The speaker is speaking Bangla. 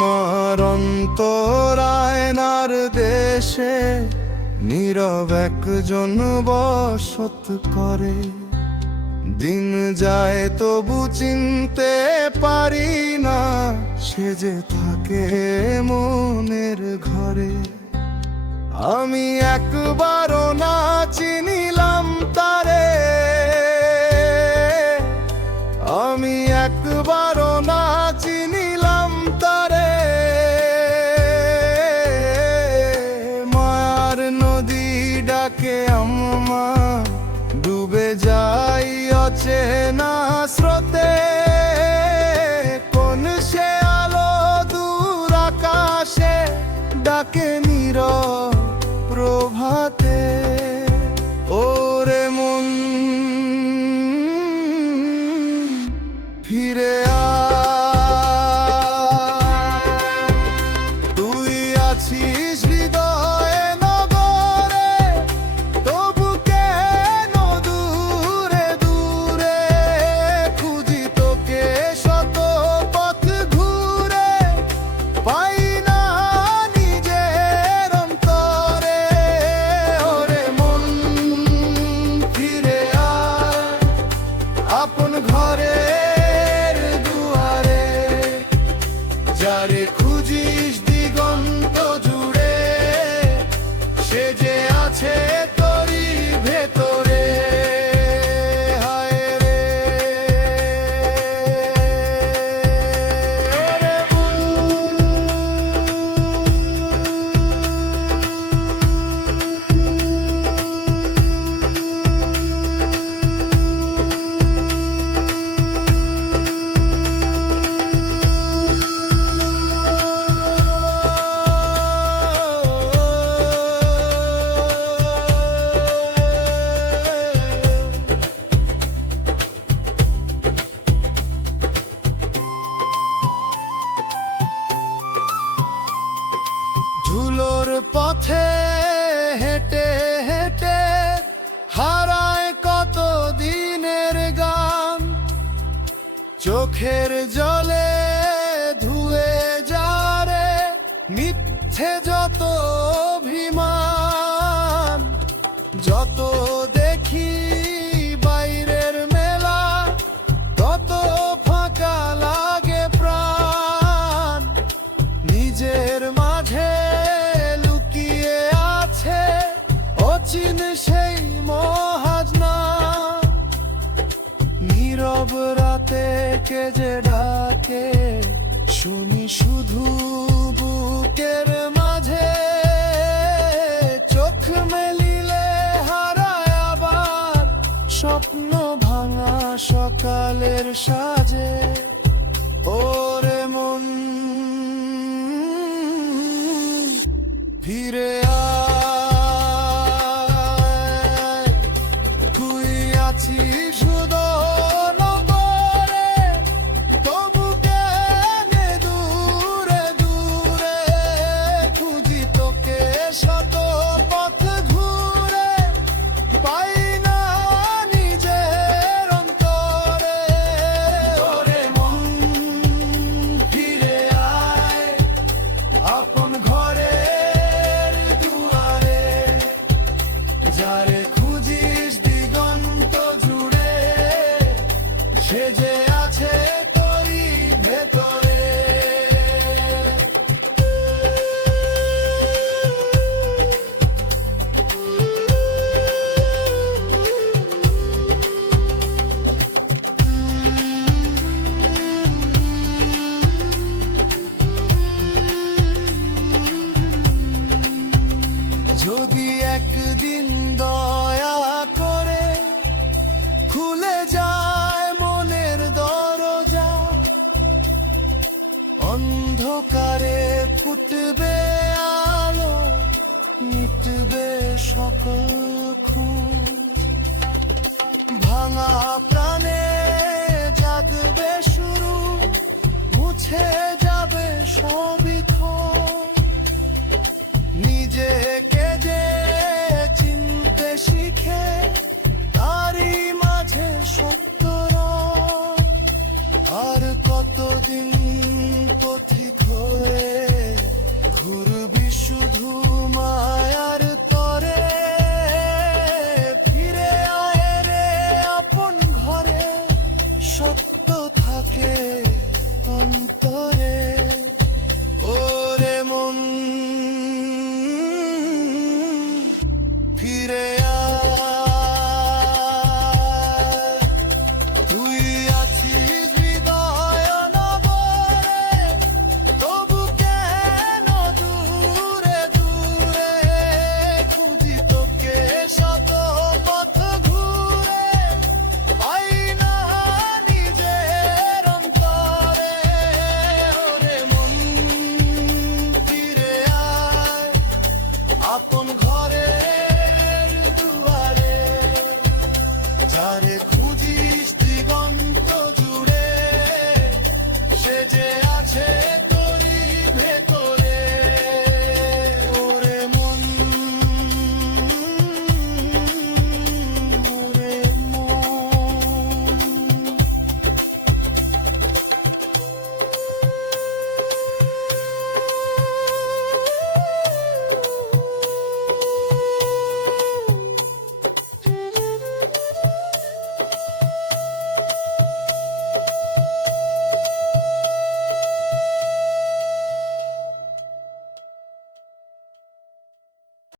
আমার অন্তরায়নার দেশে নীরব একজন বসত করে। দিন যায় তবু চিনতে পারি না, সে যে থাকে মনের ঘরে। আমি একবারও না চিনিলাম তারে, আমি একবারও না চিনিলাম তারে। মায়ার নদী ডাকে আমার, ডুবে যাই অচেনা স্রোতে। কোন সে আলো দূর আকাশে ডাকে নীরব প্রভাতে। ওরে মন ফিরে তুই আছিস হৃদয়ে নগরে, তবু কেন দূরে দূরে খুঁজি তোকে শত পথ ঘুরে। পাই না নিজের অন্তরে। ওরে মন ফিরে আপন ঘরে যারে খুঁজিস দিগন্ত জুড়ে, সে যে আছে তোরই ভেতরে। হায় রে ধুলোর পথে হেঁটে হেঁটে হারায় কত দিনের গান। চোখের জলে ধুয়ে যারে মিথ্যে যত অভিমান। যত দেখি বাইরের মেলা, তত ফাঁকা লাগে প্রাণ। নিজের মাঝে লুকিয়ে আছে অচিন সেই মহাজনা। নীরব রাতে কে যে ডাকে শুনি শুধু বুকের মাঝে। চোখ মেলিলে হারায় আবার স্বপ্ন ভাঙা সকালের সাজে। ওরে মন ফিরে তুই আছিস শুধু নগরে, তবু কেন দূরে দূরে খুঁজি তোকে শত পথ ঘুরে। পাই না নিজের অন্তরে। ওরে মন ফিরে আয় আপন ঘরে যারে খুঁজিস দিগন্ত জুড়ে, সে যে আছে তোরই ভেতরে। যদি একদিন দয়া করে খুলে যায় মনের দরজা, অন্ধকারে ফুটবে আলো, মিটবে সকল খুঁজ। ভাঙা প্রাণে জাগবে শুরু, মুছে